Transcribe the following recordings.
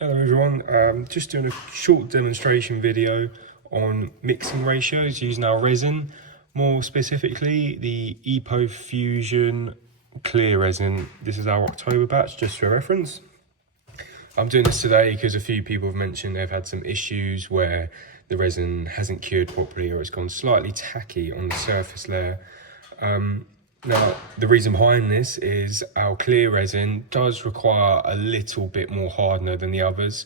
Hello everyone, just doing a short demonstration video on mixing ratios using our resin, more specifically the EPO-fusion clear resin. This is our October batch, just for reference. I'm doing this today because a few people have mentioned they've had some issues where the resin hasn't cured properly or it's gone slightly tacky on the surface layer. Now, the reason behind this is our clear resin does require a little bit more hardener than the others,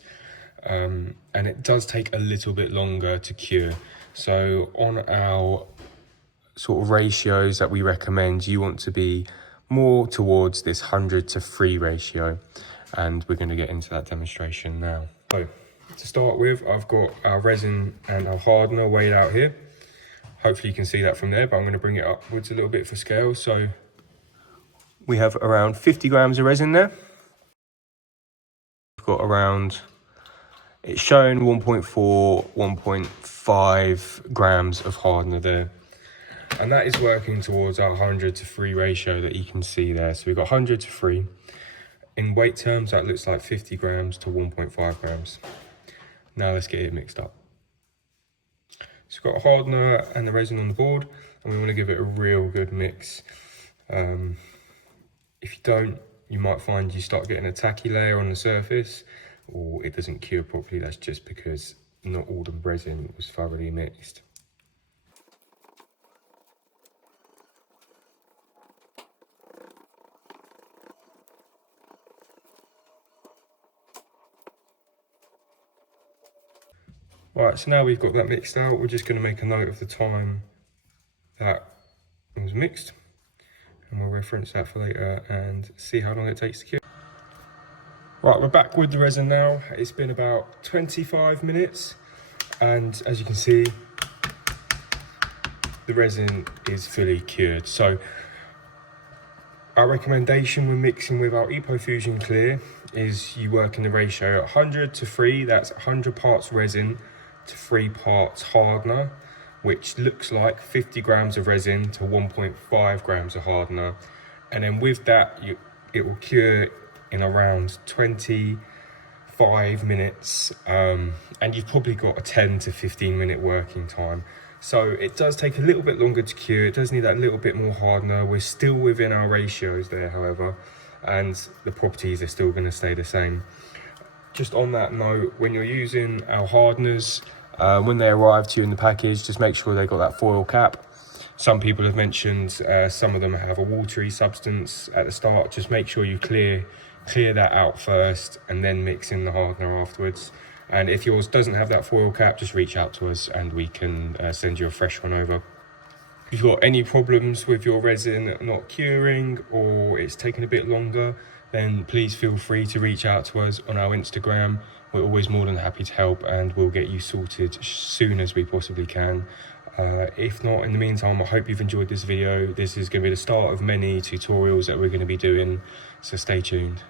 and it does take a little bit longer to cure. So on our sort of ratios that we recommend, you want to be more towards this 100:3 ratio, and we're going to get into that demonstration now. So to start with, I've got our resin and our hardener weighed out here. Hopefully you can see that from there, but I'm going to bring it upwards a little bit for scale. So we have around 50 grams of resin there. We've got around, it's shown 1.4, 1.5 grams of hardener there. And that is working towards our 100:3 ratio that you can see there. So we've got 100:3. In weight terms, that looks like 50 grams to 1.5 grams. Now let's get it mixed up. So we've got a hardener and the resin on the board, and we want to give it a real good mix. If you don't, you might find you start getting a tacky layer on the surface, or it doesn't cure properly. That's just because not all the resin was thoroughly mixed. Right, so now we've got that mixed out, we're just going to make a note of the time that it was mixed, and we'll reference that for later and see how long it takes to cure. Right, we're back with the resin now. It's been about 25 minutes, and as you can see, the resin is fully cured. So our recommendation when mixing with our EPO-fusion clear is you work in the ratio 100:3, that's 100 parts resin to 3 parts hardener, which looks like 50 grams of resin to 1.5 grams of hardener. And then with that, it will cure in around 25 minutes, and you've probably got a 10 to 15 minute working time. So it does take a little bit longer to cure, it does need that little bit more hardener. We're still within our ratios there, however, and the properties are still going to stay the same. Just on that note, when you're using our hardeners, when they arrive to you in the package, just make sure they've got that foil cap. Some people have mentioned some of them have a watery substance at the start. Just make sure you clear that out first and then mix in the hardener afterwards. And if yours doesn't have that foil cap, just reach out to us and we can send you a fresh one over. If you've got any problems with your resin not curing or it's taking a bit longer, then please feel free to reach out to us on our Instagram. We're always more than happy to help, and we'll get you sorted as soon as we possibly can. If not, in the meantime, I hope you've enjoyed this video. This is going to be the start of many tutorials that we're going to be doing, so stay tuned.